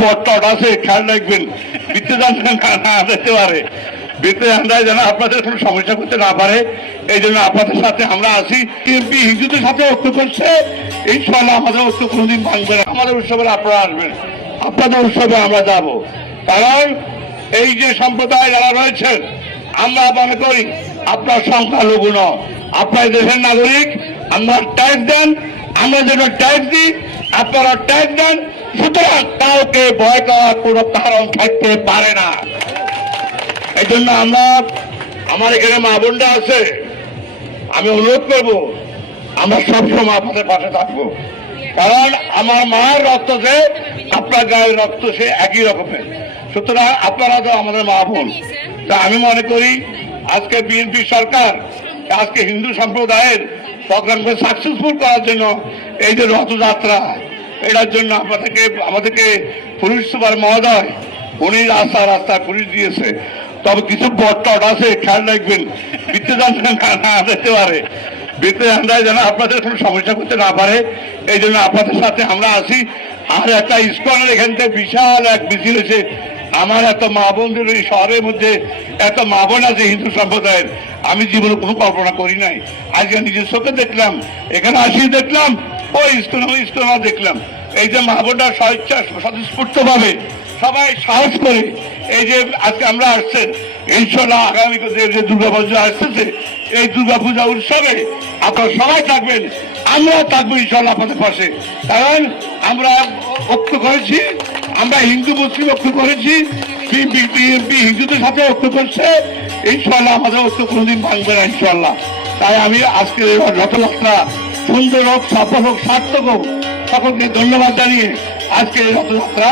বটটট আছে, খেয়াল রাখবেন, বিদ্যুৎ না যেতে পারে, বিদ্যুৎ যেন আপনাদের কোনো সমস্যা করতে না পারে। এই জন্য আপনাদের সাথে আমরা আছি। বিএনপি হিন্দুদের সাথে ঐক্য করছে, ইনশাআল্লাহ আমাদের ঐক্য কোনোদিন ভাঙবে না। আমাদের উৎসবে আপনারা আসবেন, আপনাদের উৎসবে আমরা যাব। কারণ এই যে সম্প্রদায় যারা রয়েছেন, আমরা মনে করি আপনার সংখ্যালঘু নয়, আপনার দেশের নাগরিক। আমরা ট্যাক্স দেন, আমরা যেন ট্যাক্স দিই, আপনারা ট্যাক্স দেন। সুতরাং কাউকে ভয় করার কোনো কারণ থাকতে পারে না। এই জন্য আমরা, আমার এখানে মা বোনরা আছে, আমি অনুরোধ করবো আমরা সবসময় আপনাদের পাশে থাকবো। কারণ আমার মায়ের রক্ত যে আপনার গায়ের রক্ত সে একই রকমের। সুতরাং আপনারা তো আমাদের মা বোন। তা আমি মনে করি আজকে বিএনপি সরকার আজকে হিন্দু সম্প্রদায়ের প্রোগ্রামকে সাকসেসফুল করার জন্য এই যে রথযাত্রা, এটার জন্য আমাদেরকে পুলিশ সুপার মহোদয় উনি রাস্তায় পুলিশ দিয়েছে। তবে কিছু বটটট আছে, খেয়াল রাখবেন, বিদ্যুৎ না যেতে পারে, বিদ্যুৎ যেন আপনাদের কোনো সমস্যা করতে না পারে। এই জন্য আপনাদের সাথে আমরা আছি। আর একটা ইস্কনের এখান থেকে বিশাল এক মিছিল হয়েছে। আমার এত মা বোনদের এই শহরের মধ্যে এত মা বোন আছে হিন্দু সম্প্রদায়ের, আমি জীবনে কোনো কল্পনা করি নাই। আজকে নিজের চোখে দেখলাম, এখানে আসি দেখলাম, ওই ইস্কন দেখলাম। এই যে মা বোনরা স্বেচ্ছা স্বতঃস্ফূর্ত ভাবে সবাই সাহস করে এই যে আজকে আমরা আসছেন, ইনশাআল্লাহ আগামী যে দুর্গাপূজা আসতেছে, এই দুর্গাপূজা উৎসবে আপনারা সবাই থাকবেন, আমরাও থাকবো ইনশাআল্লাহ আপনাদের পাশে। কারণ আমরা ঐক্য করেছি, আমরা হিন্দু মুসলিম ঐক্য করেছি, বিএনপি হিন্দুদের সাথে ঐক্য করছে, ইনশাআল্লাহ আমাদের ঐক্য কোনোদিন ভাঙবে না ইনশাআল্লাহ। তাই আমি আজকে রথযাত্রা সুন্দর হোক, সফল হোক, সার্থক হোক, সকলকে ধন্যবাদ জানিয়ে আজকে রথযাত্রা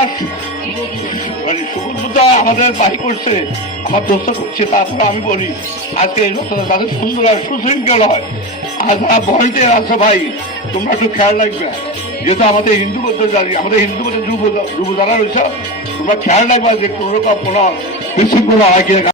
সুবুদ্ধ আমাদের বাড়ি করছে, আমার দোস্ত করছে। তারপরে আমি বলি আজকে এই রথযাত্রা তাদের সুন্দর আর সুশৃঙ্খল হয়। আর যারা ভলেন্টিয়ার আছে ভাই, তোমরা একটু খেয়াল রাখবে, যেহেতু আমাদের হিন্দু মধ্যে হিন্দু মধ্যে যুব যারা রয়েছে, তোমরা খেয়াল রাখবা যে কোনো রকম কোনো বিশৃঙ্খলা হয়